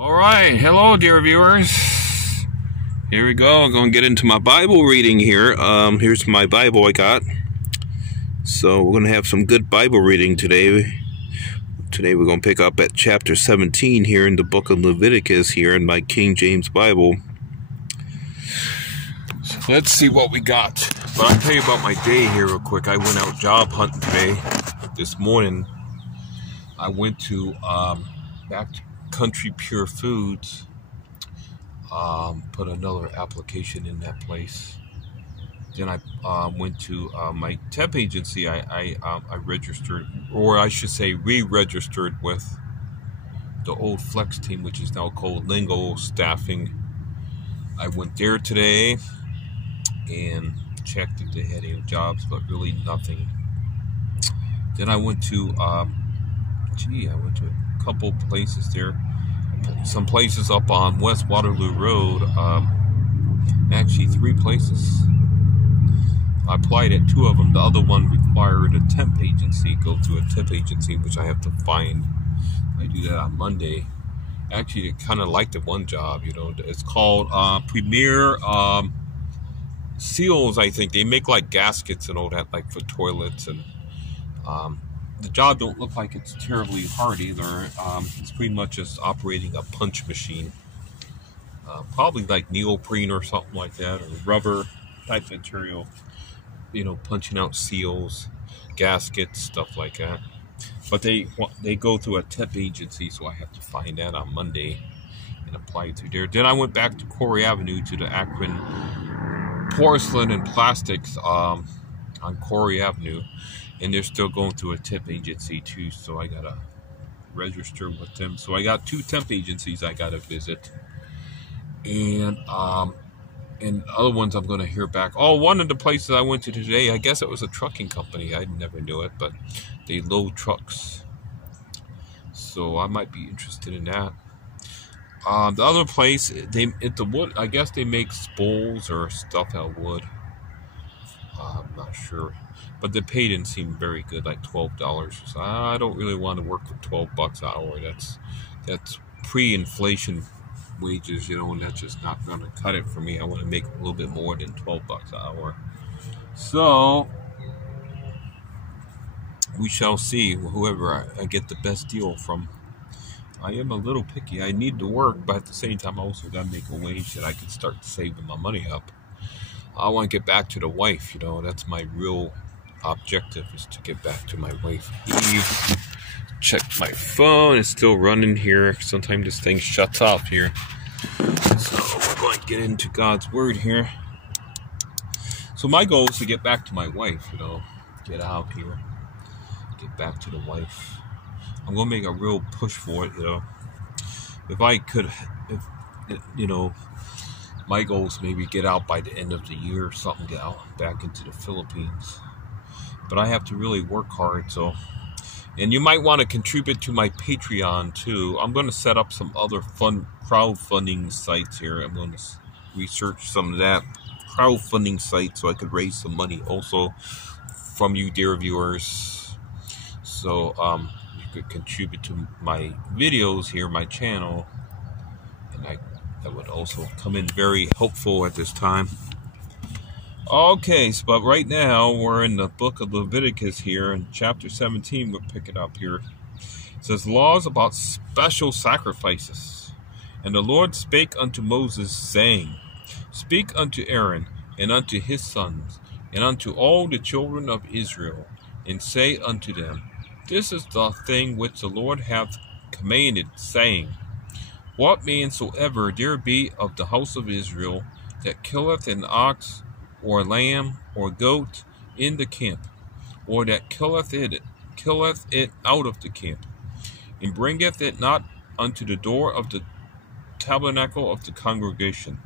All right, hello, dear viewers. Here we go. I'm going to get into my Bible reading here. Here's my Bible I got. So we're going to have some good Bible reading today. Today we're going to pick up at chapter 17 here in the book of Leviticus here in my King James Bible. So let's see what we got. But I'll tell you about my day here real quick. I went out job hunting today. This morning I went to back to Country Pure Foods, put another application in that place. Then I went to my temp agency. I registered, or I should say re-registered with the old Flex team, which is now called Lingo Staffing. I went there today and checked if they had any jobs, but really nothing. Then I went to I went to a couple places there. Some places up on West Waterloo Road. Actually, 3 places. I applied at 2 of them. The other one required a temp agency. Go through a temp agency, which I have to find. I do that on Monday. Actually, I kind of like the one job. You know, it's called Premier Seals. I think they make like gaskets and all that, like for toilets and. The job don't look like it's terribly hard either. It's pretty much just operating a punch machine. Probably like neoprene or something like that, or rubber type material. You know, punching out seals, gaskets, stuff like that. But they go through a temp agency, so I have to find that on Monday and apply through there. Then I went back to Corey Avenue to the Akron Porcelain and Plastics on Corey Avenue. And they're still going through a temp agency too, so I gotta register with them. So I got 2 temp agencies I gotta visit, and other ones I'm gonna hear back. Oh, one of the places I went to today, I guess it was a trucking company. I never knew it, but they load trucks, so I might be interested in that. The other place, the wood. I guess they make spools or stuff out of wood. I'm not sure. But the pay didn't seem very good, like $12. So I don't really want to work for $12 an hour. That's pre-inflation wages, you know, and that's just not going to cut it for me. I want to make a little bit more than $12 an hour. So we shall see. Whoever I get the best deal from. I am a little picky. I need to work, but at the same time, I also got to make a wage that I can start saving my money up. I want to get back to the wife, you know. That's my real objective, is to get back to my wife, Eve. Check my phone. It's still running here. Sometimes this thing shuts off here. So we're going to get into God's Word here. So my goal is to get back to my wife, you know. Get out here. Get back to the wife. I'm going to make a real push for it, you know. If I could, you know, my goal is maybe get out by the end of the year or something, get out back into the Philippines. But I have to really work hard, so. And you might want to contribute to my Patreon, too. I'm going to set up some other fun crowdfunding sites here. I'm going to research some of that crowdfunding site so I could raise some money also from you, dear viewers. So you could contribute to my videos here, my channel. And that would also come in very helpful at this time. Okay, but right now we're in the book of Leviticus here in chapter 17. We'll pick it up here. It says, laws about special sacrifices. And the Lord spake unto Moses, saying, speak unto Aaron and unto his sons and unto all the children of Israel, and say unto them, this is the thing which the Lord hath commanded, saying, what man soever there be of the house of Israel that killeth an ox or lamb or goat in the camp, or that killeth it out of the camp, and bringeth it not unto the door of the tabernacle of the congregation,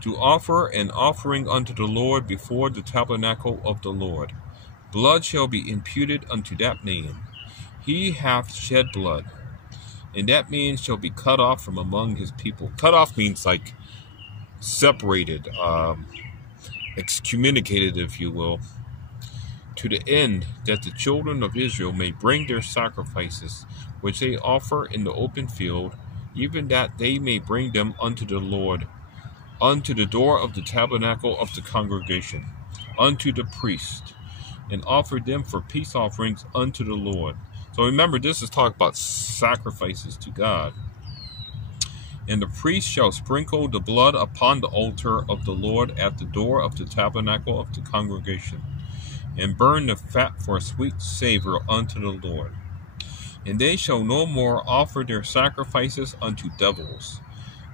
to offer an offering unto the Lord before the tabernacle of the Lord, blood shall be imputed unto that man. He hath shed blood, and that man shall be cut off from among his people. Cut off means like separated, excommunicated, if you will, to the end that the children of Israel may bring their sacrifices which they offer in the open field, even that they may bring them unto the Lord, unto the door of the tabernacle of the congregation, unto the priest, and offer them for peace offerings unto the Lord. So remember, this is talking about sacrifices to God. And the priest shall sprinkle the blood upon the altar of the Lord at the door of the tabernacle of the congregation, and burn the fat for a sweet savor unto the Lord. And they shall no more offer their sacrifices unto devils,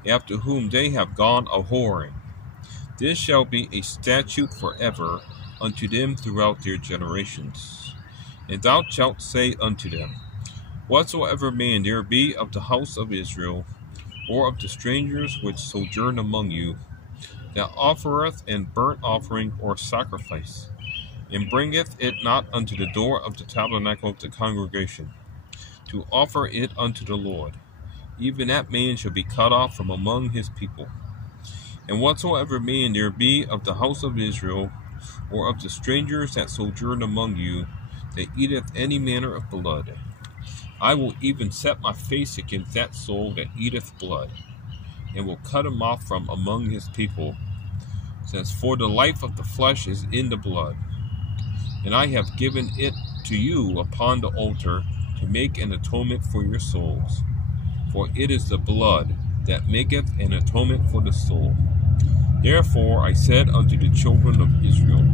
after whom they have gone a whoring. This shall be a statute forever unto them throughout their generations. And thou shalt say unto them, whatsoever man there be of the house of Israel, or of the strangers which sojourn among you, that offereth an burnt offering or sacrifice, and bringeth it not unto the door of the tabernacle of the congregation, to offer it unto the Lord, even that man shall be cut off from among his people. And whatsoever man there be of the house of Israel, or of the strangers that sojourn among you, that eateth any manner of blood, I will even set my face against that soul that eateth blood, and will cut him off from among his people. Since for the life of the flesh is in the blood, and I have given it to you upon the altar to make an atonement for your souls. For it is the blood that maketh an atonement for the soul. Therefore I said unto the children of Israel,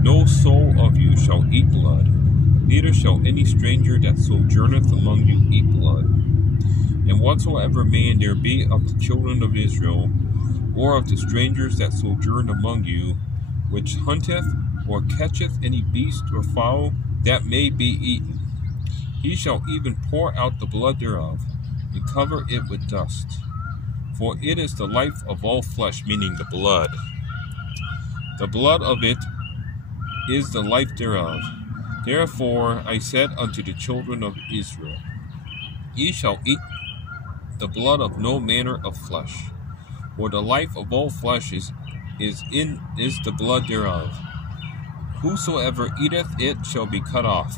no soul of you shall eat blood, neither shall any stranger that sojourneth among you eat blood. And whatsoever man there be of the children of Israel, or of the strangers that sojourn among you, which hunteth or catcheth any beast or fowl that may be eaten, he shall even pour out the blood thereof, and cover it with dust. For it is the life of all flesh, meaning the blood. The blood of it is the life thereof. Therefore I said unto the children of Israel, ye shall eat the blood of no manner of flesh, for the life of all flesh is the blood thereof. Whosoever eateth it shall be cut off.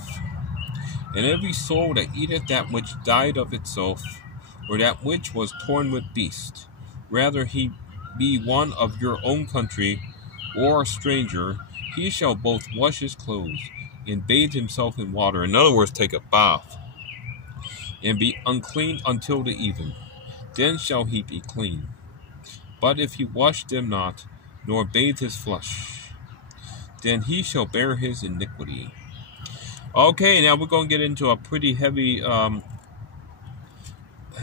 And every soul that eateth that which died of itself, or that which was torn with beast, whether he be one of your own country, or a stranger, he shall both wash his clothes, and bathe himself in water. In other words, take a bath, and be unclean until the even. Then shall he be clean. But if he wash them not, nor bathe his flesh, then he shall bear his iniquity. Okay, now we're going to get into a pretty heavy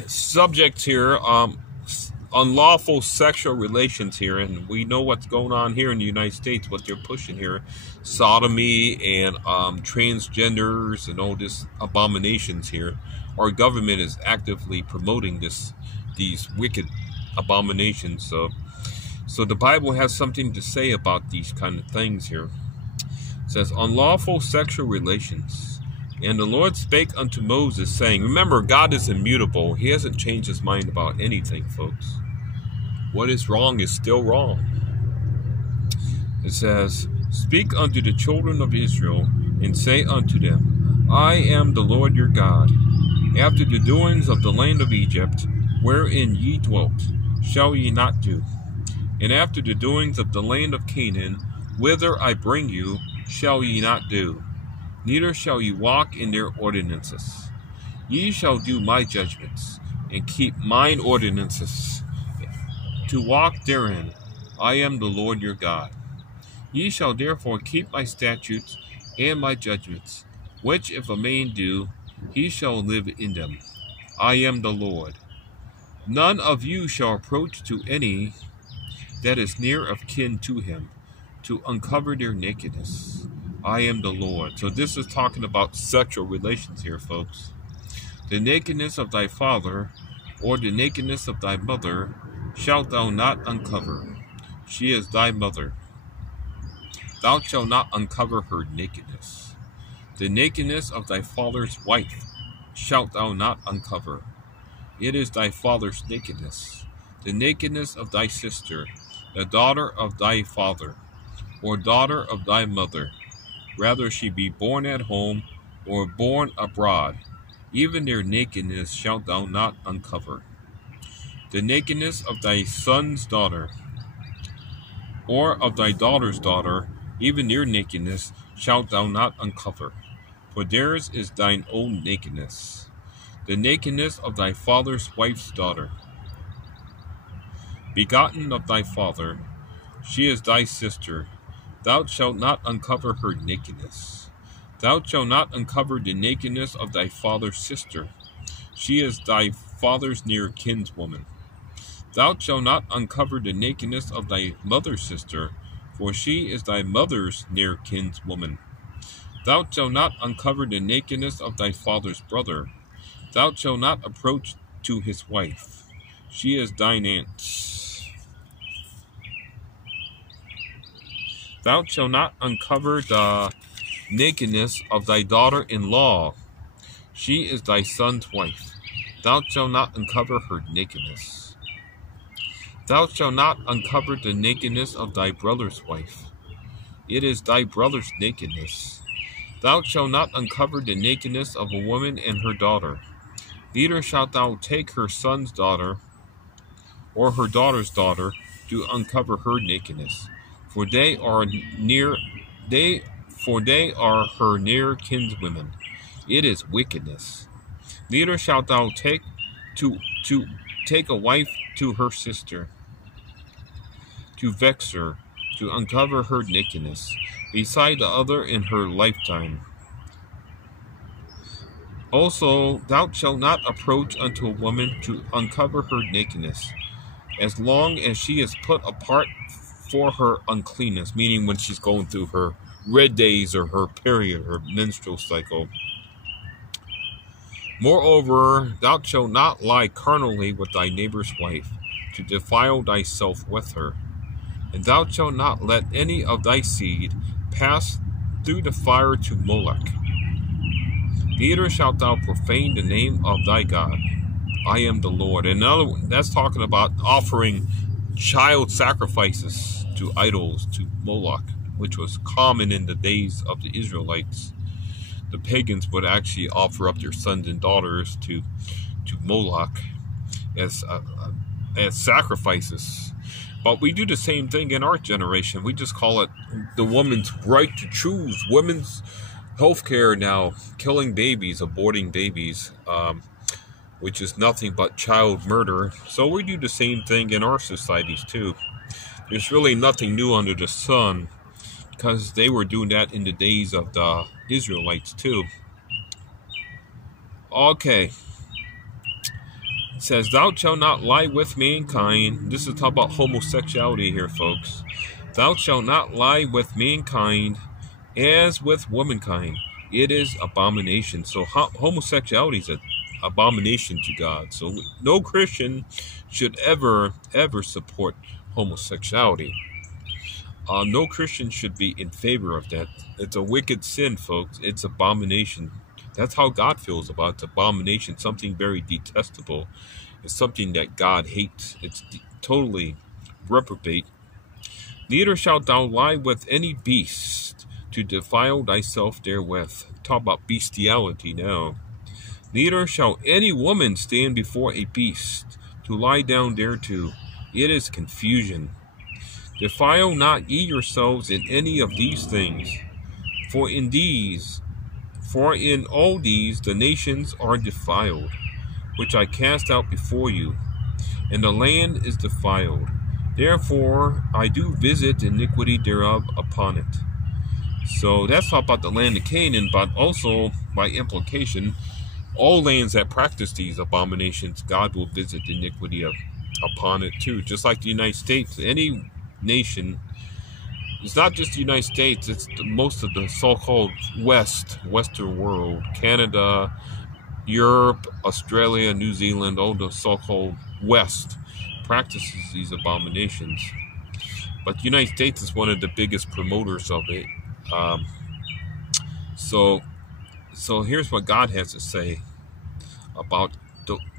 subject here, unlawful sexual relations here, and we know what's going on here in the United States, what they're pushing here, sodomy and transgenders and all this abominations here. Our government is actively promoting these wicked abominations. So the Bible has something to say about these kind of things here. It says, unlawful sexual relations. And the Lord spake unto Moses, saying, remember, God is immutable. He hasn't changed his mind about anything, folks. What is wrong is still wrong. It says, speak unto the children of Israel, and say unto them, I am the Lord your God. After the doings of the land of Egypt, wherein ye dwelt, shall ye not do. And after the doings of the land of Canaan, whither I bring you, shall ye not do. Neither shall ye walk in their ordinances. Ye shall do my judgments, and keep mine ordinances, to walk therein. I am the Lord your God. Ye shall therefore keep my statutes and my judgments, which if a man do, he shall live in them. I am the Lord. None of you shall approach to any that is near of kin to him, to uncover their nakedness. I am the Lord. So this is talking about sexual relations here, folks. The nakedness of thy father, or the nakedness of thy mother, shalt thou not uncover. She is thy mother. Thou shalt not uncover her nakedness. The nakedness of thy father's wife shalt thou not uncover. It is thy father's nakedness. The nakedness of thy sister, the daughter of thy father, or daughter of thy mother, whether she be born at home or born abroad, even their nakedness shalt thou not uncover. The nakedness of thy son's daughter, or of thy daughter's daughter, even their nakedness shalt thou not uncover, for theirs is thine own nakedness. The nakedness of thy father's wife's daughter, begotten of thy father, she is thy sister. Thou shalt not uncover her nakedness. Thou shalt not uncover the nakedness of thy father's sister. She is thy father's near kinswoman. Thou shalt not uncover the nakedness of thy mother's sister, for she is thy mother's near kinswoman. Thou shalt not uncover the nakedness of thy father's brother. Thou shalt not approach to his wife. She is thine aunt. Thou shalt not uncover the nakedness of thy daughter-in-law. She is thy son's wife. Thou shalt not uncover her nakedness. Thou shalt not uncover the nakedness of thy brother's wife. It is thy brother's nakedness. Thou shalt not uncover the nakedness of a woman and her daughter. Neither shalt thou take her son's daughter or her daughter's daughter to uncover her nakedness, for they are her near kinswomen. It is wickedness. Neither shalt thou take a wife to her sister, to vex her, to uncover her nakedness, beside the other in her lifetime. Also, thou shalt not approach unto a woman to uncover her nakedness, as long as she is put apart for her uncleanness, meaning when she's going through her red days or her period, her menstrual cycle. Moreover, thou shalt not lie carnally with thy neighbor's wife, to defile thyself with her. And thou shalt not let any of thy seed pass through the fire to Moloch. Neither shalt thou profane the name of thy God. I am the Lord. And that's talking about offering child sacrifices to idols, to Moloch, which was common in the days of the Israelites. The pagans would actually offer up their sons and daughters to Moloch as sacrifices. But we do the same thing in our generation. We just call it the woman's right to choose. Women's health care now, killing babies, aborting babies, which is nothing but child murder. So we do the same thing in our societies too. There's really nothing new under the sun, because they were doing that in the days of the Israelites too. Okay. It says, thou shalt not lie with mankind. This is talking about homosexuality here, folks. Thou shalt not lie with mankind as with womankind. It is abomination. So homosexuality is an abomination to God. So no Christian should ever support homosexuality. No Christian should be in favor of that. It's a wicked sin, folks. It's abomination. That's how God feels about it. It's abomination, something very detestable. It's something that God hates. It's totally reprobate. Neither shalt thou lie with any beast to defile thyself therewith. Talk about bestiality now. Neither shall any woman stand before a beast to lie down thereto. It is confusion. Defile not ye yourselves in any of these things, for in all these the nations are defiled, which I cast out before you, and the land is defiled. Therefore I do visit iniquity thereof upon it. So that's talking about the land of Canaan, but also by implication, all lands that practice these abominations, God will visit iniquity upon it too. Just like the United States, any nation, it's not just the United States, it's most of the so-called Western world, Canada, Europe, Australia, New Zealand, all the so-called West practices these abominations. But the United States is one of the biggest promoters of it. So here's what God has to say about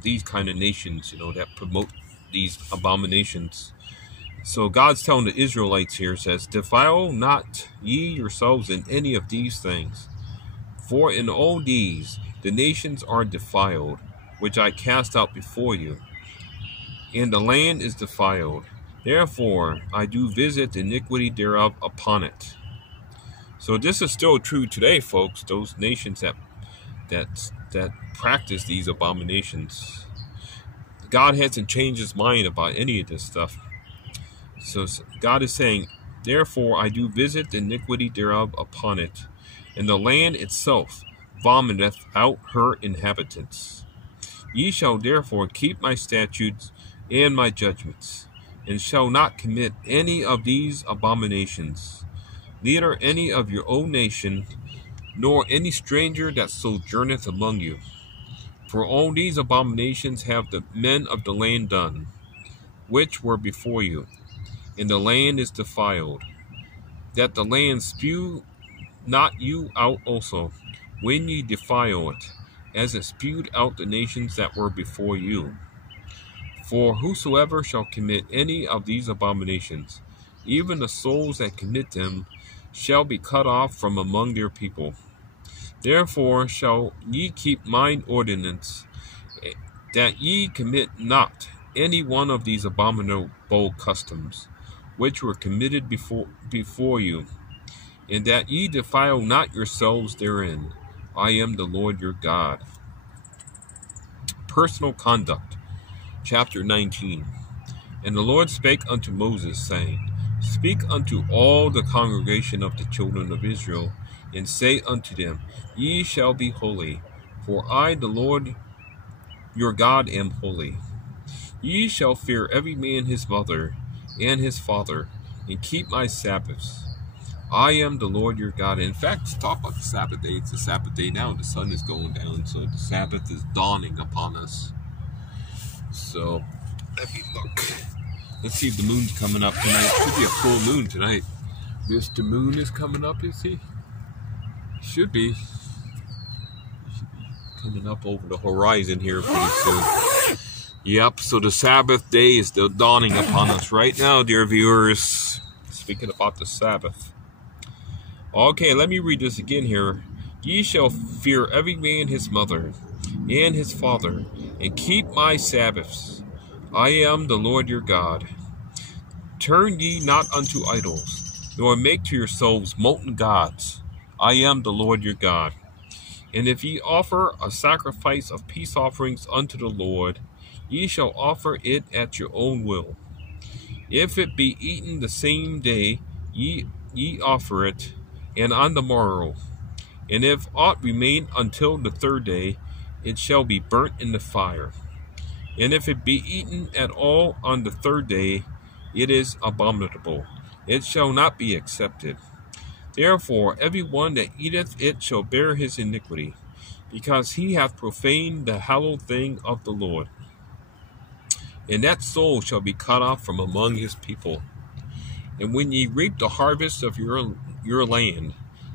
these kind of nations, that promote these abominations. So God's telling the Israelites here, says, defile not ye yourselves in any of these things, for in all these the nations are defiled, which I cast out before you, and the land is defiled. Therefore I do visit the iniquity thereof upon it. So this is still true today, folks. Those nations that practice these abominations, God hasn't changed his mind about any of this stuff. So God is saying, therefore I do visit the iniquity thereof upon it, and the land itself vomiteth out her inhabitants. Ye shall therefore keep my statutes and my judgments, and shall not commit any of these abominations, neither any of your own nation, nor any stranger that sojourneth among you. For all these abominations have the men of the land done, which were before you, and the land is defiled, that the land spew not you out also, when ye defile it, as it spewed out the nations that were before you. For whosoever shall commit any of these abominations, even the souls that commit them, shall be cut off from among their people. Therefore shall ye keep mine ordinance, that ye commit not any one of these abominable customs, which were committed before you, and that ye defile not yourselves therein. I am the Lord your God. Personal conduct. Chapter 19. And the Lord spake unto Moses, saying, Speak unto all the congregation of the children of Israel, and say unto them, Ye shall be holy, for I, the Lord your God, am holy. Ye shall fear every man his mother and his father, and keep my Sabbaths. I am the Lord your God. In fact, let's talk about the Sabbath day. It's the Sabbath day now. The sun is going down, so the Sabbath is dawning upon us. So, let me look. Let's see if the moon's coming up tonight. It should be a full moon tonight. Mr. Moon is coming up, is he? Should be. Coming up over the horizon here pretty soon. Yep, so the Sabbath day is still dawning upon us right now, dear viewers. Speaking about the Sabbath. Okay, let me read this again here. Ye shall fear every man his mother and his father, and keep my Sabbaths. I am the Lord your God. Turn ye not unto idols, nor make to yourselves molten gods. I am the Lord your God. And if ye offer a sacrifice of peace offerings unto the Lord, ye shall offer it at your own will. If it be eaten the same day, ye offer it, and on the morrow. And if aught remain until the third day, it shall be burnt in the fire. And if it be eaten at all on the third day, it is abominable. It shall not be accepted. Therefore every one that eateth it shall bear his iniquity, because he hath profaned the hallowed thing of the Lord. And that soul shall be cut off from among his people. And when ye reap the harvest of your land,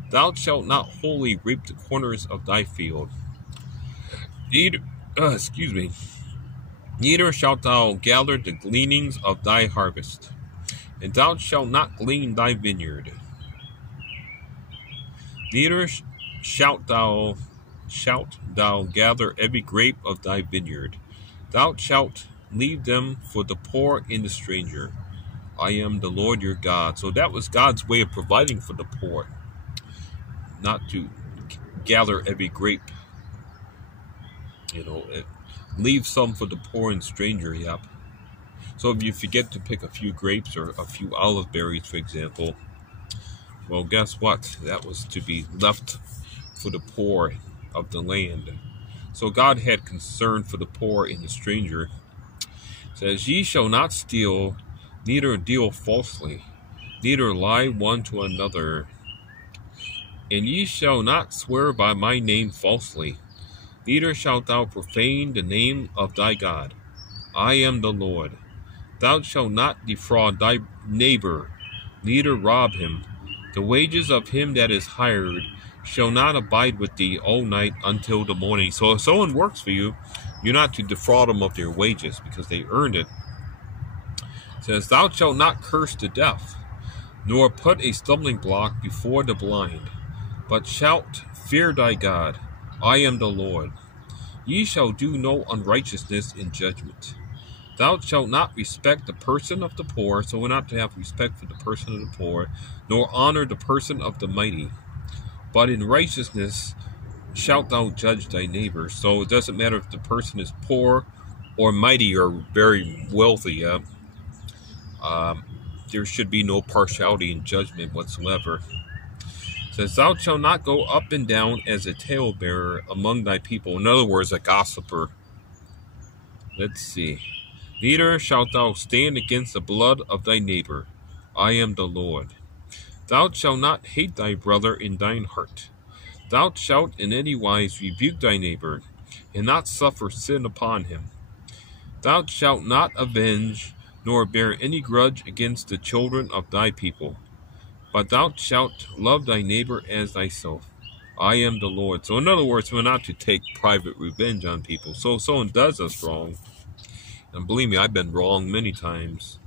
thou shalt not wholly reap the corners of thy field. Neither shalt thou gather the gleanings of thy harvest, and thou shalt not glean thy vineyard. Neither shalt thou gather every grape of thy vineyard. Thou shalt leave them for the poor and the stranger. I am the Lord your God. So that was God's way of providing for the poor, not to gather every grape. Leave some for the poor and stranger. Yep. So if you forget to pick a few grapes or a few olive berries, for example, well, guess what? That was to be left for the poor of the land. So God had concern for the poor and the stranger. It says, Ye shall not steal, neither deal falsely, neither lie one to another. And ye shall not swear by my name falsely, neither shalt thou profane the name of thy God. I am the Lord. Thou shalt not defraud thy neighbor, neither rob him. The wages of him that is hired shall not abide with thee all night until the morning. So if someone works for you, you're not to defraud them of their wages, because they earned it. It says, Thou shalt not curse the deaf, nor put a stumbling block before the blind, but shalt fear thy God. I am the Lord. Ye shall do no unrighteousness in judgment. Thou shalt not respect the person of the poor, so we're not to have respect for the person of the poor, nor honor the person of the mighty. But in righteousness shalt thou judge thy neighbor. So it doesn't matter if the person is poor or mighty or very wealthy. There should be no partiality in judgment whatsoever. It says, thou shalt not go up and down as a talebearer among thy people. In other words, a gossiper. Let's see. Neither shalt thou stand against the blood of thy neighbor. I am the Lord. Thou shalt not hate thy brother in thine heart. Thou shalt in any wise rebuke thy neighbor, and not suffer sin upon him. Thou shalt not avenge, nor bear any grudge against the children of thy people, but thou shalt love thy neighbor as thyself. I am the Lord. So in other words, we're not to take private revenge on people. So if someone does us wrong, and believe me, I've been wrong many times.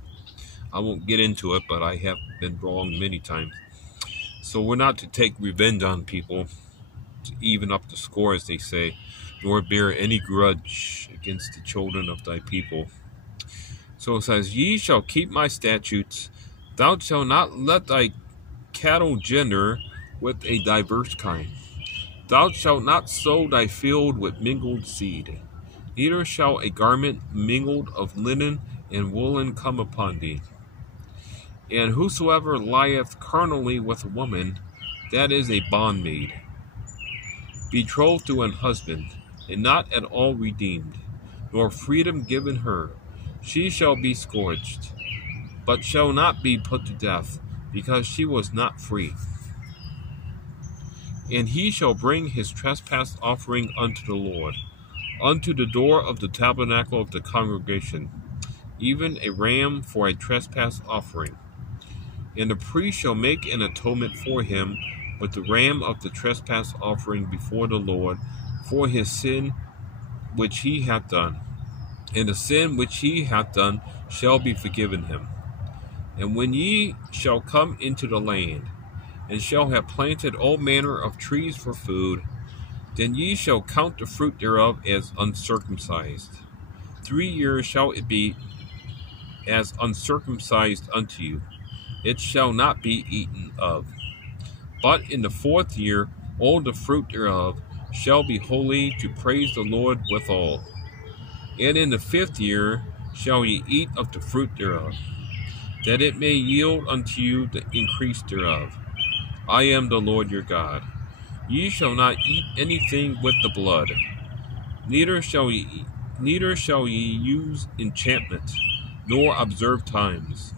I won't get into it, but I have been wrong many times. So we're not to take revenge on people, to even up the score, as they say, nor bear any grudge against the children of thy people. So it says, ye shall keep my statutes. Thou shalt not let thy cattle gender with a diverse kind. Thou shalt not sow thy field with mingled seed. Neither shall a garment mingled of linen and woolen come upon thee. And whosoever lieth carnally with a woman, that is a bondmaid, betrothed to an husband, and not at all redeemed, nor freedom given her, she shall be scourged, but shall not be put to death, because she was not free. And he shall bring his trespass offering unto the Lord, unto the door of the tabernacle of the congregation, even a ram for a trespass offering. And the priest shall make an atonement for him with the ram of the trespass offering before the Lord for his sin which he hath done. And the sin which he hath done shall be forgiven him. And when ye shall come into the land, and shall have planted all manner of trees for food, then ye shall count the fruit thereof as uncircumcised. 3 years shall it be as uncircumcised unto you. It shall not be eaten of. But in the 4th year all the fruit thereof shall be holy, to praise the Lord withal. And in the 5th year shall ye eat of the fruit thereof, that it may yield unto you the increase thereof. I am the Lord your God. Ye shall not eat anything with the blood, neither shall ye use enchantment, nor observe times.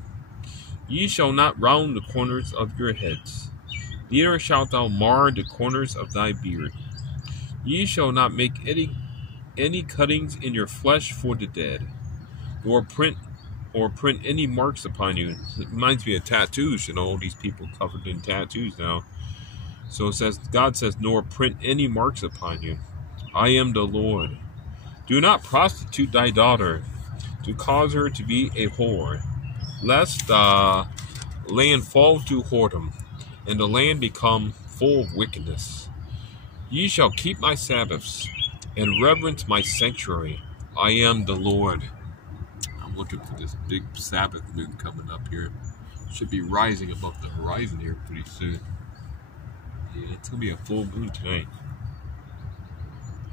Ye shall not round the corners of your heads, neither shalt thou mar the corners of thy beard. Ye shall not make any cuttings in your flesh for the dead, nor print any marks upon you. It reminds me of tattoos, all these people covered in tattoos now. So it says, God says, nor print any marks upon you. I am the Lord. Do not prostitute thy daughter, to cause her to be a whore, lest the land fall to whoredom, and the land become full of wickedness. Ye shall keep my Sabbaths, and reverence my sanctuary. I am the Lord. I'm looking for this big Sabbath moon coming up here. Should be rising above the horizon here pretty soon. Yeah, it's going to be a full moon tonight.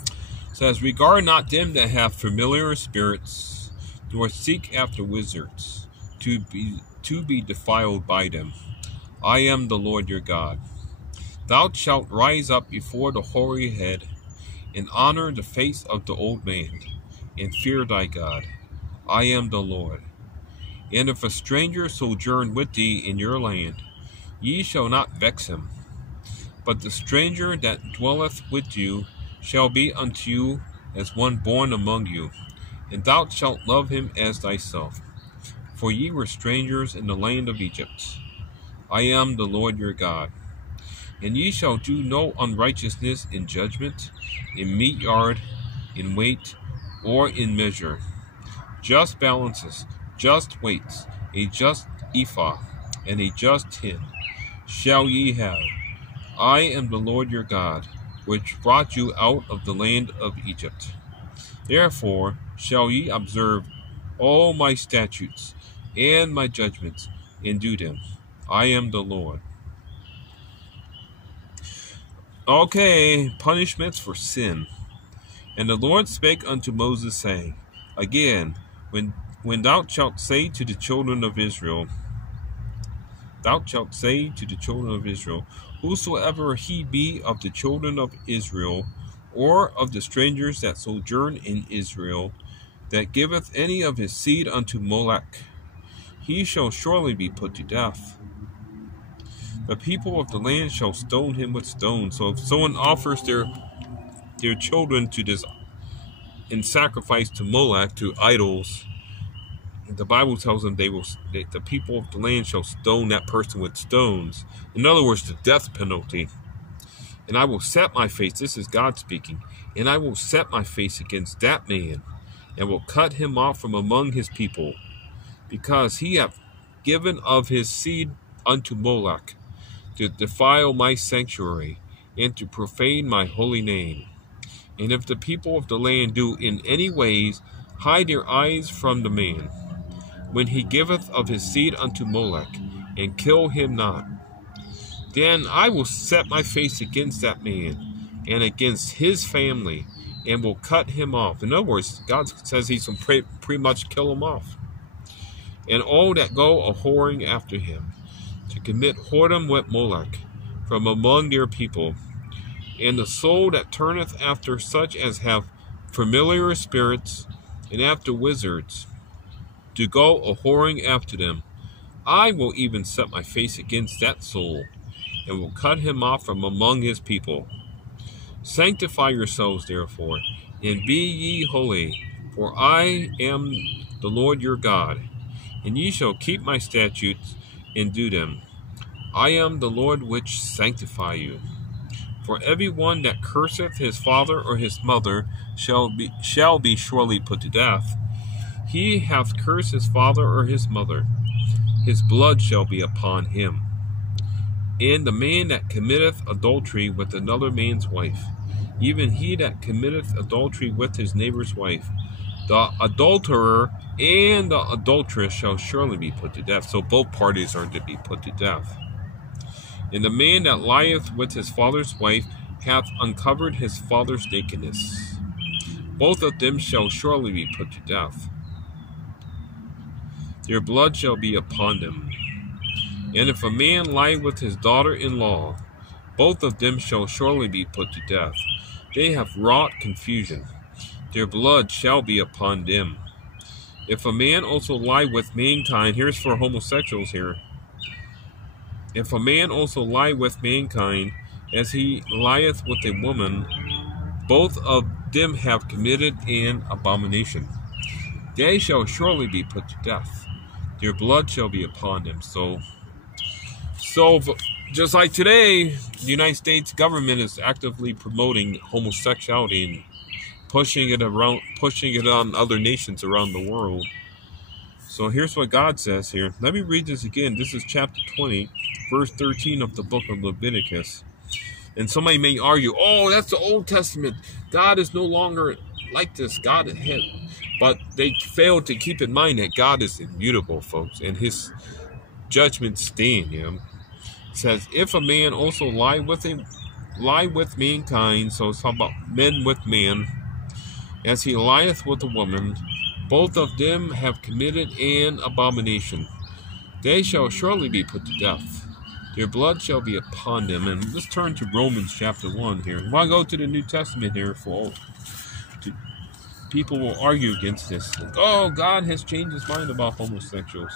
It says, regard not them that have familiar spirits, nor seek after wizards, to be defiled by them. I am the Lord your God. Thou shalt rise up before the hoary head, and honor the face of the old man, and fear thy God. I am the Lord. And if a stranger sojourn with thee in your land, ye shall not vex him. But the stranger that dwelleth with you shall be unto you as one born among you, and thou shalt love him as thyself. For ye were strangers in the land of Egypt. I am the Lord your God. And ye shall do no unrighteousness in judgment, in meat yard, in weight, or in measure. Just balances, just weights, a just ephah, and a just hin shall ye have. I am the Lord your God. which brought you out of the land of Egypt. Therefore shall ye observe all my statutes and my judgments, and do them. I am the Lord. Okay, punishments for sin. And the Lord spake unto Moses, saying, Again, when thou shalt say to the children of Israel, whosoever he be of the children of Israel, or of the strangers that sojourn in Israel, that giveth any of his seed unto Molech, he shall surely be put to death. The people of the land shall stone him with stones. So if someone offers their children to this in sacrifice to Molech, to idols, the Bible tells them the people of the land shall stone that person with stones. In other words, the death penalty. And I will set my face, this is God speaking, and I will set my face against that man, and will cut him off from among his people, because he hath given of his seed unto Molech, to defile my sanctuary, and to profane my holy name. And if the people of the land do in any ways hide their eyes from the man, when he giveth of his seed unto Molech, and kill him not, then I will set my face against that man, and against his family, and will cut him off. In other words, God says he's going to pretty much kill him off. And all that go a-whoring after him, to commit whoredom with Molech, from among their people, and the soul that turneth after such as have familiar spirits, and after wizards, to go a-whoring after them, I will even set my face against that soul, and will cut him off from among his people. Sanctify yourselves, therefore, and be ye holy, for I am the Lord your God, and ye shall keep my statutes and do them. I am the Lord which sanctify you. For every one that curseth his father or his mother shall be surely put to death. He hath cursed his father or his mother, his blood shall be upon him. And the man that committeth adultery with another man's wife, even he that committeth adultery with his neighbor's wife, the adulterer and the adulteress shall surely be put to death. So both parties are to be put to death. And the man that lieth with his father's wife hath uncovered his father's nakedness. Both of them shall surely be put to death. Their blood shall be upon them. And if a man lie with his daughter-in-law, both of them shall surely be put to death. They have wrought confusion. Their blood shall be upon them. If a man also lie with mankind, here's for homosexuals here. If a man also lie with mankind, as he lieth with a woman, both of them have committed an abomination. They shall surely be put to death. Their blood shall be upon them. So just like today, the United States government is actively promoting homosexuality and pushing it on other nations around the world. So here's what God says here. Let me read this again. This is chapter 20, verse 13 of the book of Leviticus. And somebody may argue, oh, that's the Old Testament. God is no longer like this. God is him. But they fail to keep in mind that God is immutable, folks, and his judgments stand. It says, if a man also lie with mankind, so it's talking about men with men, as he lieth with a woman, both of them have committed an abomination. They shall surely be put to death. Their blood shall be upon them. And let's turn to Romans chapter 1 here. I want to go to the New Testament here people will argue against this. Like, oh, God has changed his mind about homosexuals.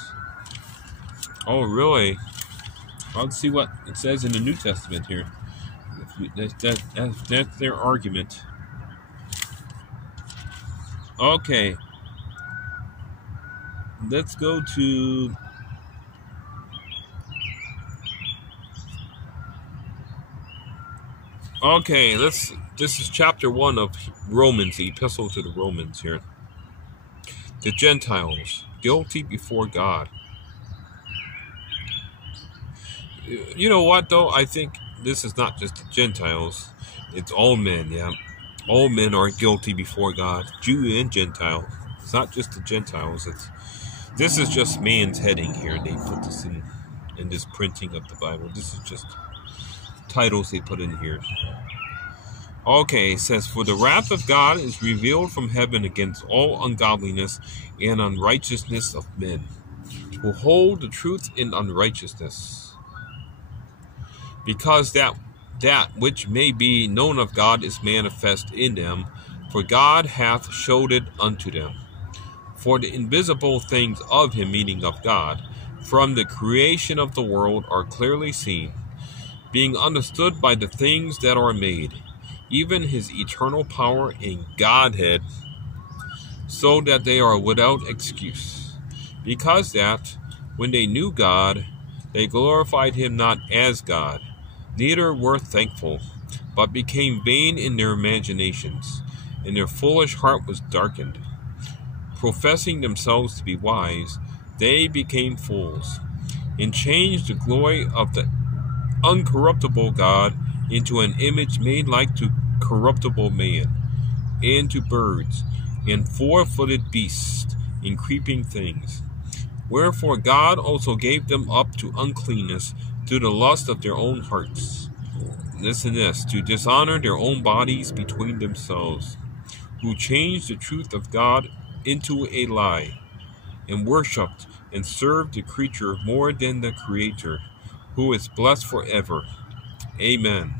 Oh, really? Let's see what it says in the New Testament here. That's their argument. Okay. Let's go to... Okay, this is chapter 1 of Romans, the epistle to the Romans here. The Gentiles, guilty before God. You know what, though? I think this is not just the Gentiles. It's all men, yeah. All men are guilty before God, Jew and Gentile. It's not just the Gentiles. This is just man's heading here. They put this in this printing of the Bible. This is just titles they put in here. Okay, it says, for the wrath of God is revealed from heaven against all ungodliness and unrighteousness of men, who hold the truth in unrighteousness. Because that which may be known of God is manifest in them, for God hath showed it unto them. For the invisible things of him, meaning of God, from the creation of the world are clearly seen, being understood by the things that are made, even his eternal power and Godhead, so that they are without excuse. Because that, when they knew God, they glorified him not as God, neither were thankful, but became vain in their imaginations, and their foolish heart was darkened. Professing themselves to be wise, they became fools, and changed the glory of the uncorruptible God into an image made like to corruptible man, and to birds, and four-footed beasts, and creeping things. Wherefore God also gave them up to uncleanness, to the lust of their own hearts. Listen to this, to dishonor their own bodies between themselves, who changed the truth of God into a lie, and worshipped and served the creature more than the Creator, who is blessed forever. Amen.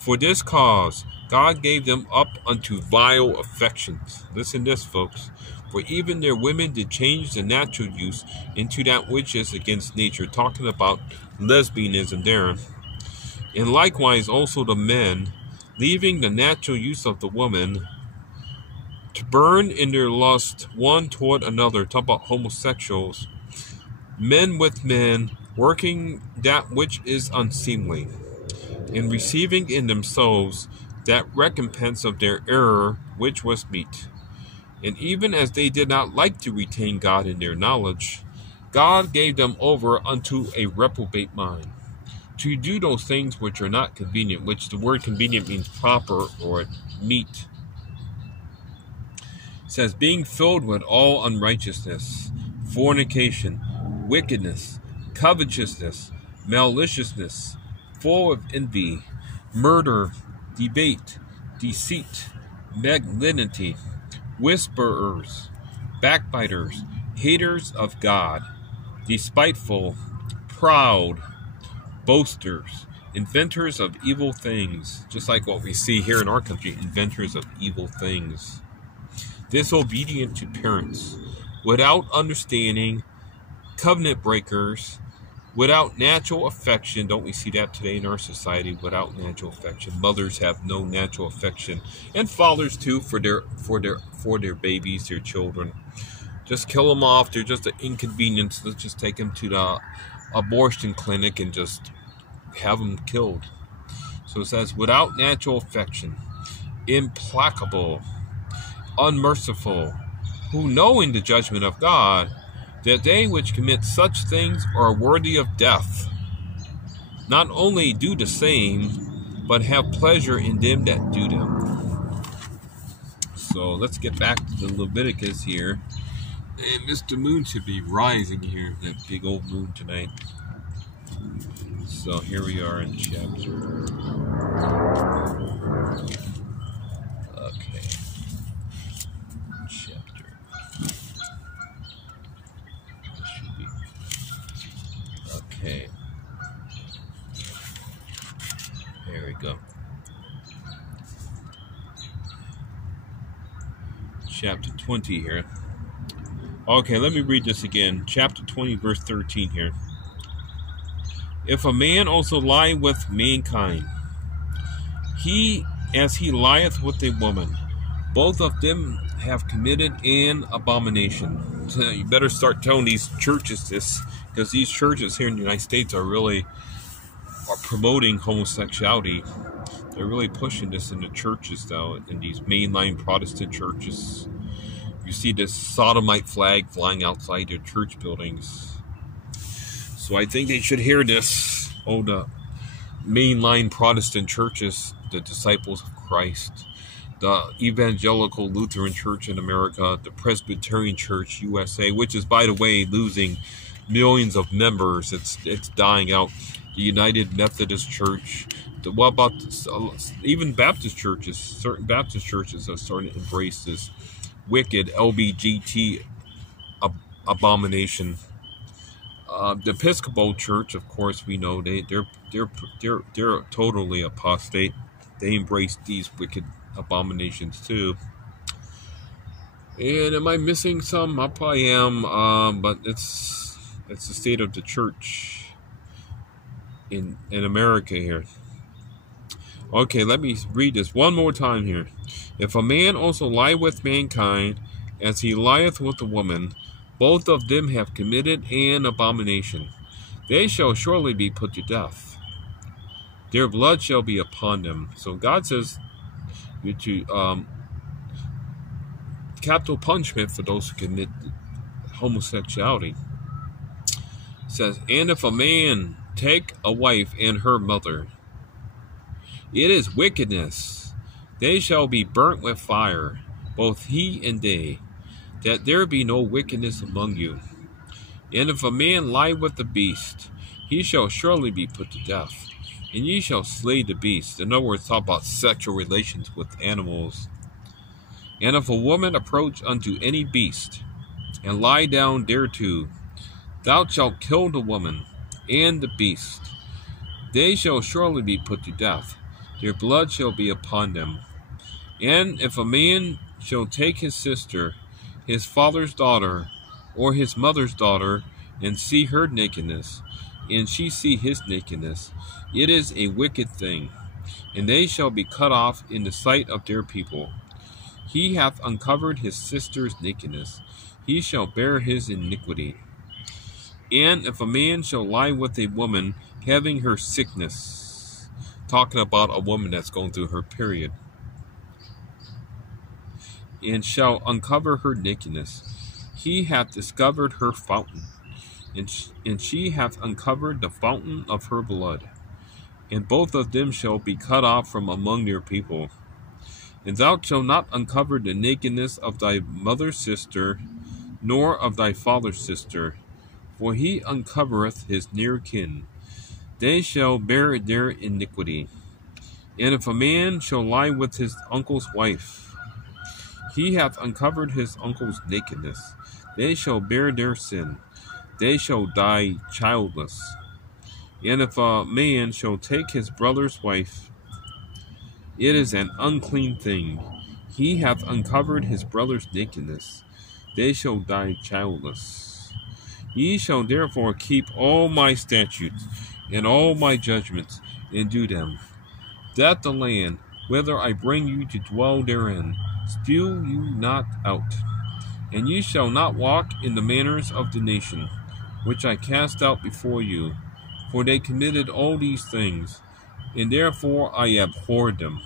For this cause God gave them up unto vile affections. Listen to this, folks. For even their women did change the natural use into that which is against nature. Talking about lesbianism there. And likewise also the men, leaving the natural use of the woman, to burn in their lust one toward another. Talk about homosexuals. Men with men, working that which is unseemly, and receiving in themselves that recompense of their error which was meet. And even as they did not like to retain God in their knowledge, God gave them over unto a reprobate mind, to do those things which are not convenient, which the word convenient means proper or meet. It says, being filled with all unrighteousness, fornication, wickedness, covetousness, maliciousness, full of envy, murder, debate, deceit, malignity, whisperers, backbiters, haters of God, despiteful, proud, boasters, inventors of evil things, just like what we see here in our country, inventors of evil things, disobedient to parents, without understanding, covenant breakers, without natural affection. Don't we see that today in our society? Without natural affection, mothers have no natural affection, and fathers too, for their babies, their children. Just kill them off. They're just an inconvenience. Let's just take them to the abortion clinic and just have them killed. So it says, without natural affection, implacable, unmerciful, who knowing the judgment of God, that they which commit such things are worthy of death, not only do the same, but have pleasure in them that do them. So let's get back to the Leviticus here. And Mr. Moon should be rising here, that big old moon tonight. So here we are in chapter. Okay. Chapter. This should be. Okay. There we go. Chapter 20 here. Okay, let me read this again. Chapter 20, verse 13 here. If a man also lie with mankind, he as he lieth with a woman, both of them have committed an abomination. So you better start telling these churches this, because these churches here in the United States are promoting homosexuality. They're really pushing this in the churches, though, in these mainline Protestant churches. You see this sodomite flag flying outside their church buildings. So I think they should hear this. Oh, the mainline Protestant churches, the Disciples of Christ, the Evangelical Lutheran Church in America, the Presbyterian Church USA, which is, by the way, losing millions of members. It's dying out. The United Methodist Church. What about even Baptist churches? Certain Baptist churches are starting to embrace this wicked LBGT abomination. The Episcopal Church, of course, we know they're totally apostate. They embrace these wicked abominations too. And am I missing some? I probably am. But it's the state of the church in America here. Okay, let me read this one more time here. If a man also lie with mankind, as he lieth with a woman, both of them have committed an abomination. They shall surely be put to death. Their blood shall be upon them. So God says capital punishment for those who commit homosexuality. It says, and if a man take a wife and her mother, it is wickedness. They shall be burnt with fire, both he and they, that there be no wickedness among you. And if a man lie with the beast, he shall surely be put to death, and ye shall slay the beast. In other words, talk about sexual relations with animals. And if a woman approach unto any beast, and lie down thereto, thou shalt kill the woman and the beast. They shall surely be put to death. Their blood shall be upon them. And if a man shall take his sister, his father's daughter, or his mother's daughter, and see her nakedness, and she see his nakedness, it is a wicked thing, and they shall be cut off in the sight of their people. He hath uncovered his sister's nakedness, he shall bear his iniquity. And if a man shall lie with a woman having her sickness, talking about a woman that's going through her period, and shall uncover her nakedness, he hath discovered her fountain, and she hath uncovered the fountain of her blood. And both of them shall be cut off from among their people. And thou shalt not uncover the nakedness of thy mother's sister, nor of thy father's sister, for he uncovereth his near kin. They shall bear their iniquity. And if a man shall lie with his uncle's wife, he hath uncovered his uncle's nakedness. They shall bear their sin. They shall die childless. And if a man shall take his brother's wife, it is an unclean thing. He hath uncovered his brother's nakedness. They shall die childless. Ye shall therefore keep all my statutes and all my judgments, and do them, that the land, whither I bring you to dwell therein, steal you not out. And ye shall not walk in the manners of the nation, which I cast out before you, for they committed all these things, and therefore I abhorred them.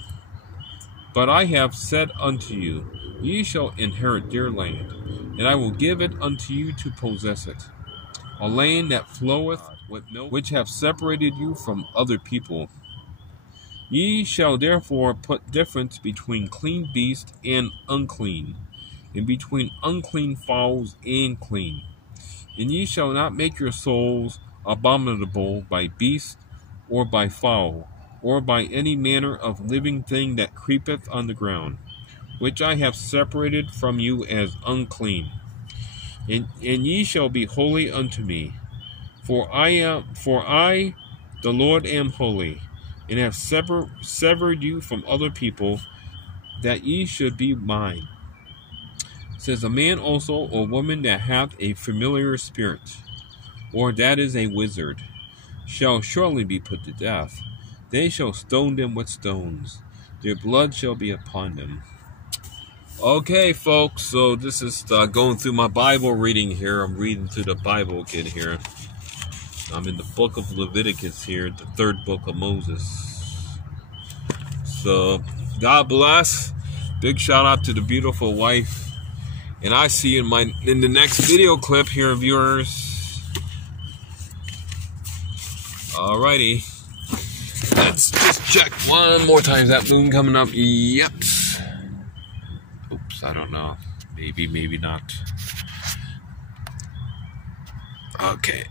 But I have said unto you, ye shall inherit their land, and I will give it unto you to possess it, a land that floweth with milk, which have separated you from other people. Ye shall therefore put difference between clean beasts and unclean, and between unclean fowls and clean. And ye shall not make your souls abominable by beast, or by fowl, or by any manner of living thing that creepeth on the ground, which I have separated from you as unclean. And ye shall be holy unto me, for I, the Lord, am holy, and have severed you from other people, that ye should be mine. Says a man also or woman that hath a familiar spirit, or that is a wizard, shall surely be put to death. They shall stone them with stones. Their blood shall be upon them. Okay, folks, so this is going through my Bible reading here. I'm reading through the Bible again here. I'm in the book of Leviticus here, the third book of Moses. So, God bless. Big shout out to the beautiful wife. And I see you in the next video clip here, viewers. Alrighty. Let's just check one more time. Is that moon coming up? Yep. Oops, I don't know. Maybe, maybe not. Okay.